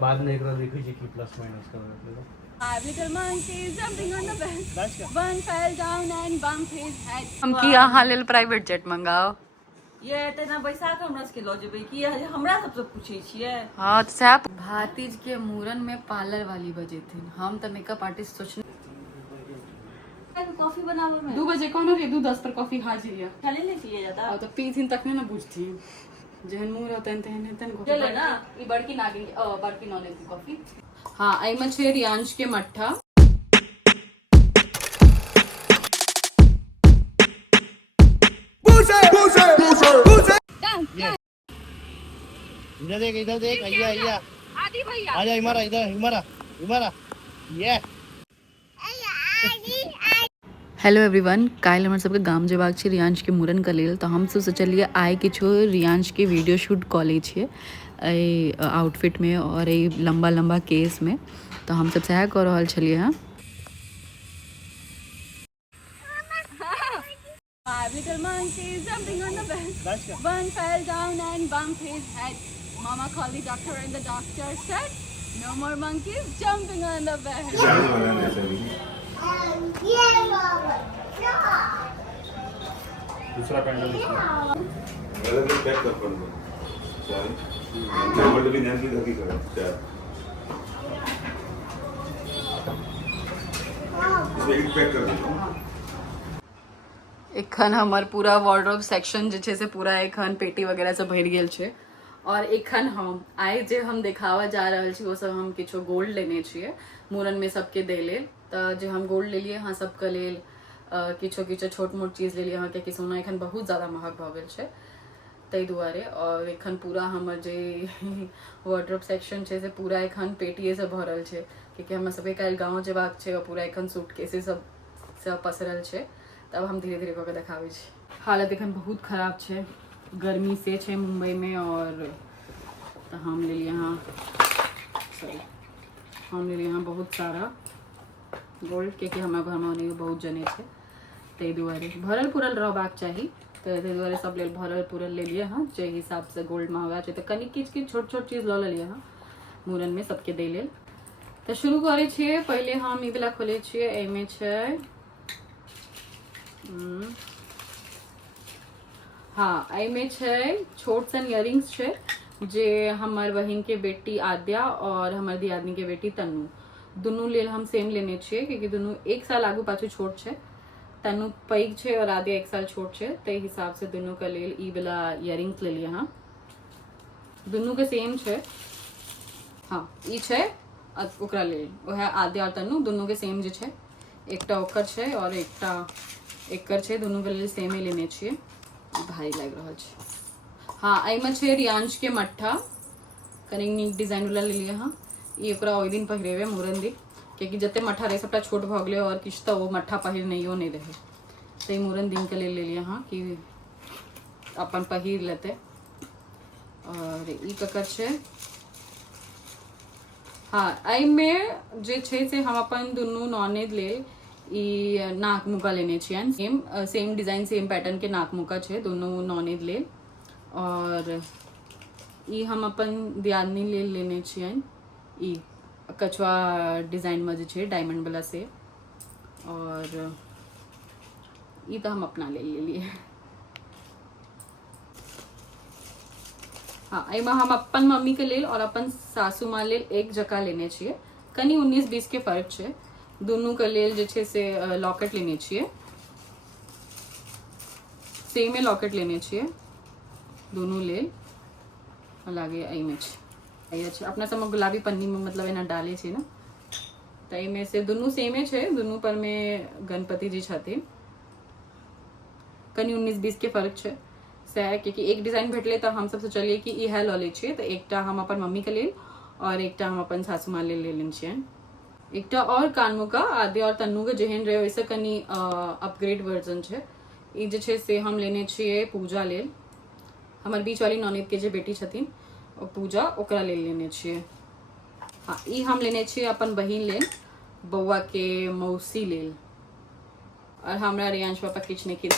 बाद में एकरा देखै छी कि प्लस माइनस करबै। Five little monkeys jumping on the bed. One fell down and bumped his head. हम की अहाँ लेल प्राइवेट जेट मंगाओ। ये तेना बैसाख हमरा सबके लऽ जेबै कि हमरा सबसँ पूछै छियै। हाँ तो साहब भातीज के मूरन में पार्लर वाली बजेथिन, हम तो मेकअप आर्टिस्ट सोचने कॉफी बनावे में 2 बजे कौन रे 2:10 पर कॉफी हाजिर है खाली नहीं पिए जाता और तो पीथिन तक ने ना बुझती जहन मुंह रहतन तहन हेतन को चले ना ई बड़की नागिन बड़की नॉलेज की कॉफी। हाँ आई में छे रियांश के मट्ठा इधर देख आइया आदि भैया आजा इमारा इमारा ये। हेलो एवरीवन, काल हमारे सबके गाम जेबाक छै रियांश के मूरन के लेल, तो हम सब सोचलिए आइ किछो रियांश के वीडियो शूट कऽ लै छियै एहि आउटफिट में और एहि लंबा लंबा केस में, तो हम सब सएह कऽ रहल छलिए हँ। Five little monkeys jumping on the bed. One fell down and bumped his head. Mama called the doctor and the doctor said, no more monkeys jumping on the bed. दूसरा पैंडल पैक कर पड़ नंबर भी ध्यान से कर pack कर दो। एखन हमर पूरा वार्डरोब सेक्शन जे छै से पूरा एखन पेटी वगैरह से भरि गेल छै और एखन हम आइ जे हम देखावा जा रहल छी वो सब हम किछो गोल्ड लेने छियै मूरन में सबके दे लेल, तऽ जे हम गोल्ड लेलिए अहाँ सबके लेल किछो किछो छोट मोट चीज लेलिए अहाँ के सोना एखन बहुत ज्यादा महग भऽ गेल छै ताहि दुआरे, और एखन पूरा हमर जे वार्डरोब सेक्शन छै से पूरा एखन पेटिए से भरल छै क्योंकि हमरा सबके काल्हि गाँव जेबाक छै और पूरा एखन सूटकेसे सब पसरल छै। तब हम धीरे धीरे करके देखाबै छी। हालत एखन बहुत खराब छै, गर्मी से छै मुंबई में, और तो हम ले लिए यहाँ बहुत सारा गोल्ड क्योंकि हमारे घर में बहुत जने छै ताहि दुआरे भरल पूरल रहबाक चाही, तो ताहि दुआरे सब लेल भरल पूरल ले लिए हाँ जे हिसाब से गोल्ड महंगा छै, तो कनी किछ छोट छोट चीज लऽ लेलिए हाँ मूरन में सबके दे लेल। तो शुरू करे छिए, पहले हम ई वाला खोले छिए, एहिमे छै हाँ एहिमे छै छोट सन इयरिंग्स छै जे हमर बहिन के बेटी आद्या और हमर दियादनी के बेटी तन्नू दुनू लेल हम सेम लेने छिए क्योंकि दुनू 1 साल आगू पाछू छोट छै, तन्नू पैघ छै और आद्या 1 साल छोट छै, ताहि हिसाब से दुनू के लेल ई वाला इयरिंग्स ले लिए हाँ दुनू के सेम छै। हाँ ई छै ओकरा लेल वह आद्या और तन्नू दुनू के सेम जे छै, एकटा ओकर छै और एकटा एकर छै, दुनू के लेल सेम ही लेने छिए, भारी लग रहा छै। हाँ एहिमे छै रियांश के मट्ठा, कनी नीक डिजाइन वाला ले लिए हाँ, ई ओकरा ओहि दिन पहिरेबे मूरन दिन क्योंकि जते मट्ठा रहे सबटा छोट भ गेलै और किछु तो वो मट्ठा पहिर नहियो नहीं रहे, तो मूरन दिन के लेल ले लिए हाँ कि अपन पहिर लेते। और ई ककर छै हाँ एहिमे जे छै से हम अपन दुनू नॉनेद लेल ई नाक मुका लेने छियन, सेम डिजाइन सेम पैटर्न के नाक मुका छै दोनों नॉनेद लेल, और ई हम अपन दियादनी लेल लेने छियन ई कछुआ डिजाइन में जे छै डायमंड वाला से, और ई तो हम अपना ले लिए। हाँ एहिमे हम अपन मम्मी के लेल और अपन सासू माँ लेल एक जगह लेने छिए, कनी 19-20 के फर्क छै, दुनू के लेल जे छै से लॉकेट लेने छिए, सेमे लॉकेट लेने छिए दुनू लेल, लागे एहिमे छै अपना सब में गुलाबी पन्नी में मतलब एना डाले छै ना, तो एहिमे से दुनू सेमे छै, दुनू पर में गणपति जी छथिन, कनी 19-20 के फर्क छै सह क्योंकि एक डिजाइन भेटले तो हम सब सोचलिए कि इहे लऽ लै छिए, तो एकटा हम अपन मम्मी के लेल और एकटा हम अपन सासू माँ लेल ले लेने छियन। एकटा और कानमुका आद्या और तन्नू के जेहन रहे वैसे कनी अपग्रेड वर्जन छै, ई जे छै से हम लेने छिए पूजा लेल, हमर बीच वाली ननद के जे बेटी छथिन और पूजा ओकरा लेल लेने छिए। हाँ ई हम लेने छिए अपन बहिन लेल, बौआ के मौसी लेल, और हमरा रियांश पापा किछ नहीं किछ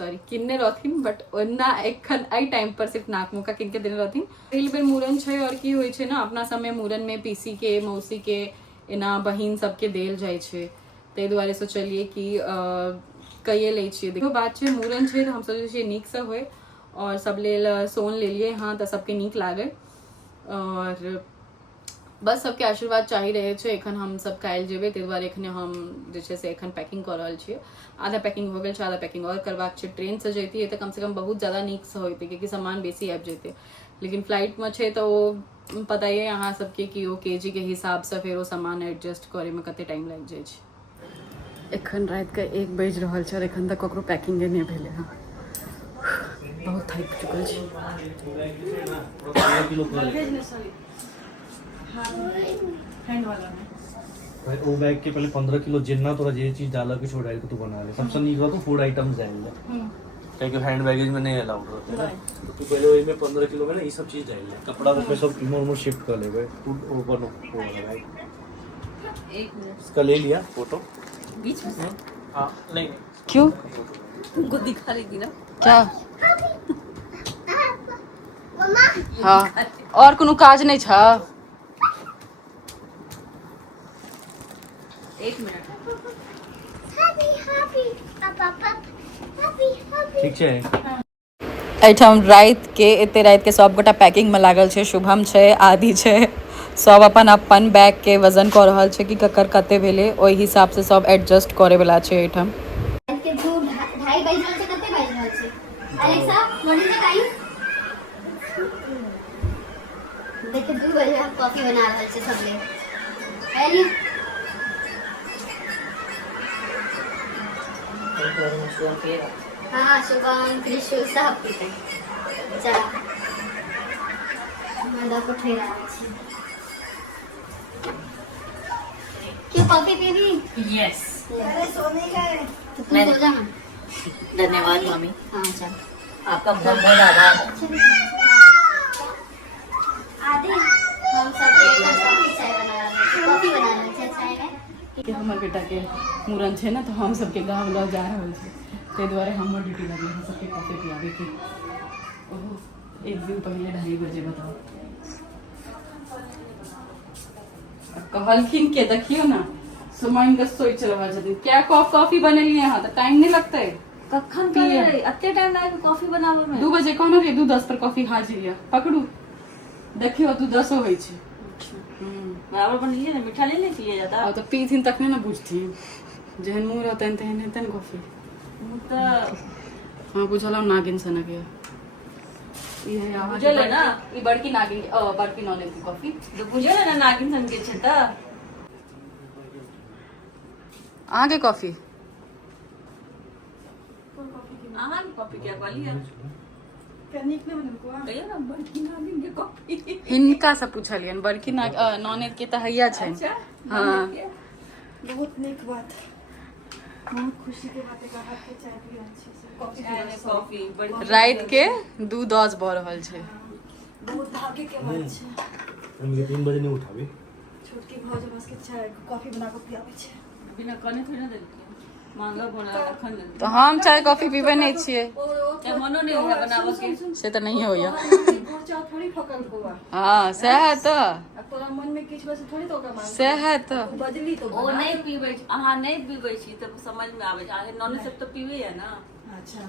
सॉरी किन्ने रहथिन बट ओना एखन एहि टाइम पर सिर्फ नाक मुका किनके देने रहथिन। पहिल बेर मूड़न छै और की होइ छै ना अपना समय मूड़न में पीसी के मौसी के एना बहिन सबके देल जाइ छै, ताहि दुआरे सोचलिए कि कहिए लै छियै। देखियो बात छै मूड़न छै तो हम सोचै छियै नीक से होय और सब लेल सोन लेलिए हाँ तो सबके नीक लागे और बस सबके आशीर्वाद चाही रहे छै। एखन हम सब काल्हि जेबै ताहि दुआरे एखने हम जे छै से एखन पैकिंग कर रहल छियै। आधा पैकिंग हो गेल छै, आधा पैकिंग और करबाक छै। ट्रेन से जैतियै तऽ कम से कम बहुत ज्यादा नीक से होइतै क्योंकि सामान बेसी आबि जेतै, लेकिन फ्लाइट में छै तो वो पता ही अहाँ सबके कि ओ केजी के हिसाब से फेर ओ सामान एडजस्ट करे में कते टाइम लागि जाइ छै। एखन रात के 1 बजि रहल छै और एखन तक ककरो पैकिंग नहीं भेलै हँ। बहुत थाकि चुकल छी। वो बैग के पहले 15 किलो जिन्ना तोरा जे चीज डाला के छोड़ डाल के तू बना ले। सबसे नीक तो फूड आइटम्स जाएंगे क्योंकि हैंड बैगेज में नहीं अलाउड रहता है। तो तू पहले वही में 15 किलो में ना ये सब चीज जाएंगे, कपड़ा उसमें सब इमो शिफ्ट कर लेगा। फूड वो बनो वो वाला बैग एक मिनट इसका ले लिया फोटो बीच में। हां नहीं क्यों तुमको दिखा रही थी ना क्या? हाँ और कोनो काज नहीं छा? एक मिनट ठीक छै। एहिठाम रात के एते रात के सब गोटा पैकिंग में लागल छै। शुभम छै, आदि छै, सब अपन अपन बैग के वजन कर रहल छै कि ककर कते भेले, ओहि हिसाब से सब एडजस्ट करे वाला छै। एहिठाम के 2:30 बज रहल छै, कते बज रहल छै अलेक्सा मॉर्निंग का टाइम देखिए 2 बजे हम कॉफी बना रहल छै सब ले एली हाँ शुभम कृष्ण सब पीते चला मदा को ठहरा छै क्यों कॉफी पीनी यस अरे सोने का है तो तू सो जा ना। धन्यवाद मम्मी, हाँ चल आपका बहुत बहुत आभार। आदि हम सब एक साथ चाय बना रहे हैं, कॉफी बना रहे हैं। चाय में कि हमर बेटा के मूड़न छै ना तो हम सबके गाँव लऽ जा रहल छै, ताहि दुआरे हमर ड्यूटी लगल हम सबके कॉफी पियाबे के। ओहो एक दिन पहले 2:30 बजे बताओ। कहलखिन के देखियो ना सुमन के सोच रहल छथिन क्या कप कॉफी बनेलिए यहाँ तो टाइम नहीं लगते कखन करे अत्ते टाइम लागे कॉफी बनावे में 2 बजे कहनो रे 2:10 पर कॉफी हाजिर या पकड़ू देखियो 2:10 होई छै। बराबर बन लिए ना मीठा नहीं पिए जाता और तो पीथिन तखने ना बुझथिन जेहन मुंह रहतन तेहन हेतन कॉफी। तो हाँ बुझल नागिन सन के ये यहाँ बुझल है ना ये बड़की नागिन बड़की नॉलेज की कॉफी तो बुझल है ना नागिन सन के छै त आगे कॉफी अहाँ कॉफी क्या कहलिए कनिक ने बन को कहियो ना बड़की नागिन के कॉफी हिनका से पूछलियन बड़की नॉनेज के त हैया छै। अच्छा हाँ बहुत नीक बात, बहुत खुशी के बात है कि आपके चाय पी अच्छे से कॉफी बड़ी रात के 2:10 भ रहल छै। बहुत भाग्य के बात छै। हम 3 बजे नहीं उठाबी छोटकी भौज बस के चाय कॉफी बना के पियाबे छै बिना कने थोड़ी ना देलके मांगा बना रखन दे तो हम चाय कॉफी पीबे नहीं छिए ते मनो नहीं है बनावे के से तो नहीं होया। घर चाय थोड़ी फकल हुआ हाँ सह है तो अब तोरा मन में किछ बस थोड़ी तो का मांग सह है तो बदली तो ओ नहीं पीबै अहाँ नहीं पीबै छी त समझ में आवे छै अहाँ नॉन सब तो पीबै है ना। अच्छा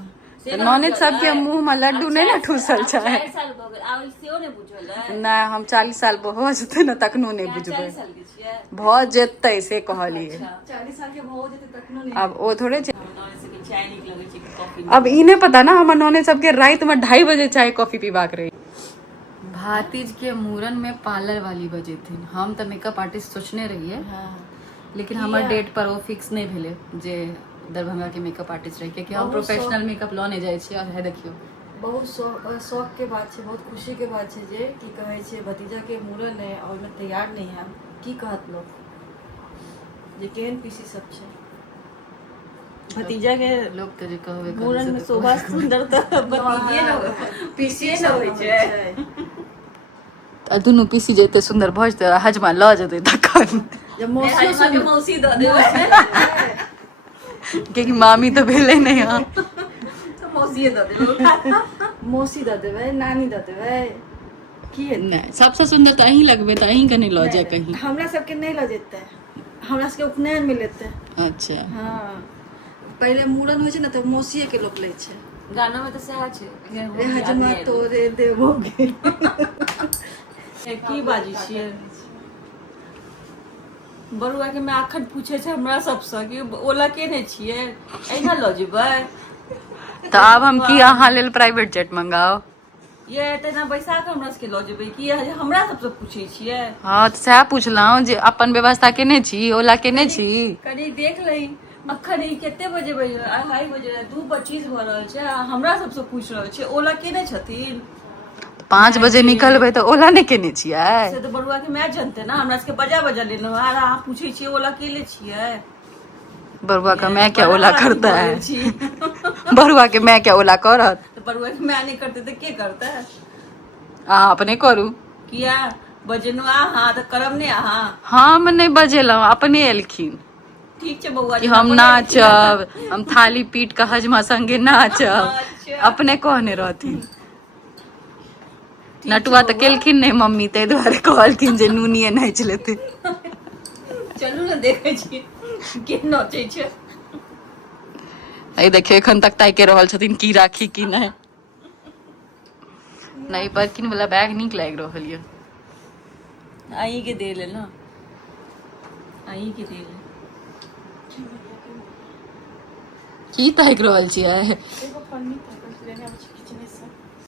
तो नॉनेज सबके मुंह में लड्डू नहीं ना ठूसल छै। 4 साल हो गेल आब सेओ नहीं बुझल है ना हम 40 साल हो जेते ना तखनो नहीं 40 बुझबै साल के छियै भ जेतै से कहलिए। 40 साल के भौज जते तखनो नहीं अब ओ थोड़े छै। नॉन से के चाय निक लगे छै कि कॉफी अब ई नहीं पता ना हमर नॉनेज सबके रात में 2:30 बजे चाय कॉफी पीबाक रही। भातीज के मूरन में पार्लर वाली बजे थी, हम तो मेकअप आर्टिस्ट सोचने रहिए लेकिन हमार डेट पर वो फिक्स नहीं भेले जे दरभंगा के मेकअप आर्टिस्ट रही क्योंकि हम प्रोफेशनल मेकअप लऽ नहीं जाइ छी। और है देखियो बहुत शौक के बात छै, बहुत खुशी के बात छै जे की कहै छै भतीजा के मूड़न है और में तैयार नहीं है की कहत लोग जे केहन पीसी सब छै भतीजा के लोग के जे कहबे मूरन में शोभा सुंदर त बतिये न पीछे न होय छै दुनू पीसी जेते सुंदर भऽ जेतै हजमा लऽ जेतै तखन जब मौसी के मौसी द देबै क्योंकि मामी तो भेले नहीं हाँ तो मौसी दऽ देबै मौसी दऽ देबै नानी दऽ देबै की हेतै नहीं सबसे सुंदर तो अहीं लगबे तो अहीं के नहीं लऽ जाए कहीं हमरा सबके नहीं लऽ जेतै हमरा सबके उपनयन में लेतै अच्छा हाँ पहले मूड़न होइ छै ने तऽ मौसिए के लोक लै छै गाना में तो सह छै रे हजमा तोरे देबोगे की बाजी छियै बरुआ के मैं आखन पूछे छै हमरा सबसँ कि ओला केने छियै एहिना लऽ जेबै तो अब हम की अहाँ लेल प्राइवेट जेट मंगाओ ये तेना बैसा के हमरा सबके लऽ जेबै कि हमरा सबसँ पूछे छियै हाँ तो सएह पूछलहुँ जे अपन व्यवस्था केने छी ओला केने छी कनी देख लही अखन ई कते बजे 2:30 बजे 2:25 भऽ रहल छै आ हमरा सबसँ पूछ रहल छै ओला केने छथिन 5 बजे निकलबै तो ओला नहीं केने छियै से तो बरुआ के मैं जनते ना हमरा सबके बजा लेलहुँ आर अहाँ पूछे छियै ओला केले छियै बरुआ का मैं क्या ओला बड़ा करता आदमी है बोलै छी। बरुआ के मैं क्या ओला करत तो बरुआ के मैं नहीं करते तो के करता है अहाँ अपने करू किया बजनु अहाँ तऽ करब ने अहाँ हम नहीं बजेलहुँ अपने एलखिन ठीक छै बौआ कि हम नाचब हम थाली पीट के हजमा संगे नाचब अच्छा। अपने कहने रहथिन नटुआ तो केलखिन नहीं मम्मी ताहि दुआरे कहलखिन जे नूनिये नाचि लेते चलू ने देखै छी के नचै छै एहि देखियो एखन तक ताकि रहल छथिन की राखी की नहीं नहीं बर्किन वाला बैग नीक लागि रहल ये अहीं के दे ले ना अहीं के दे ले की ताकि रहल छियै एगो पन्नी तक लेने आबै छी किचने से